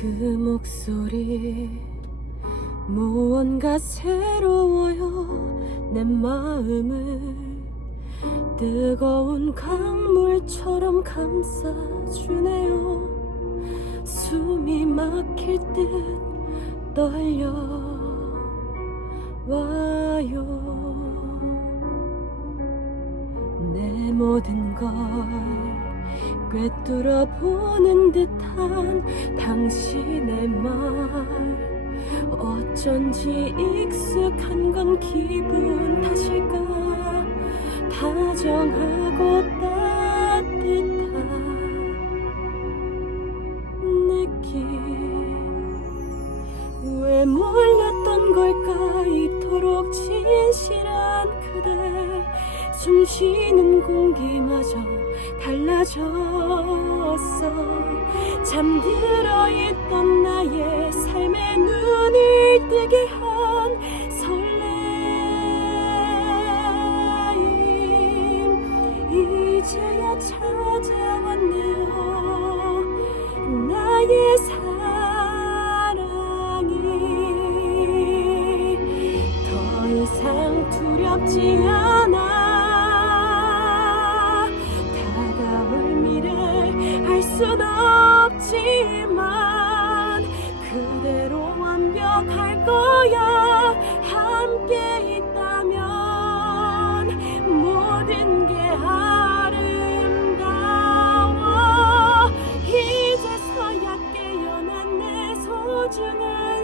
그 목소리 무언가 새로워요. 내 마음을 뜨거운 강물처럼 감싸주네요. 숨이 막힐 듯 떨려와요. 내 모든 걸 꿰뚫어 보는 듯한 당신의 말. 어쩐지 익숙한 건 기분 탓일까? 다정하고 따뜻한 느낌. 왜 몰랐던 걸까? 이토록 진실한 그대 숨 쉬는 공기마저 달라졌어. 잠들어 있던 나의 삶에 눈을 뜨게 한 설레임. 이제야 찾아왔네요 나의 사랑이. 더 이상 두렵지 않아 순 없지만 그대로 완벽할 거야. 함께 있다면 모든 게 아름다워. 이제서야 깨어난 내 소중한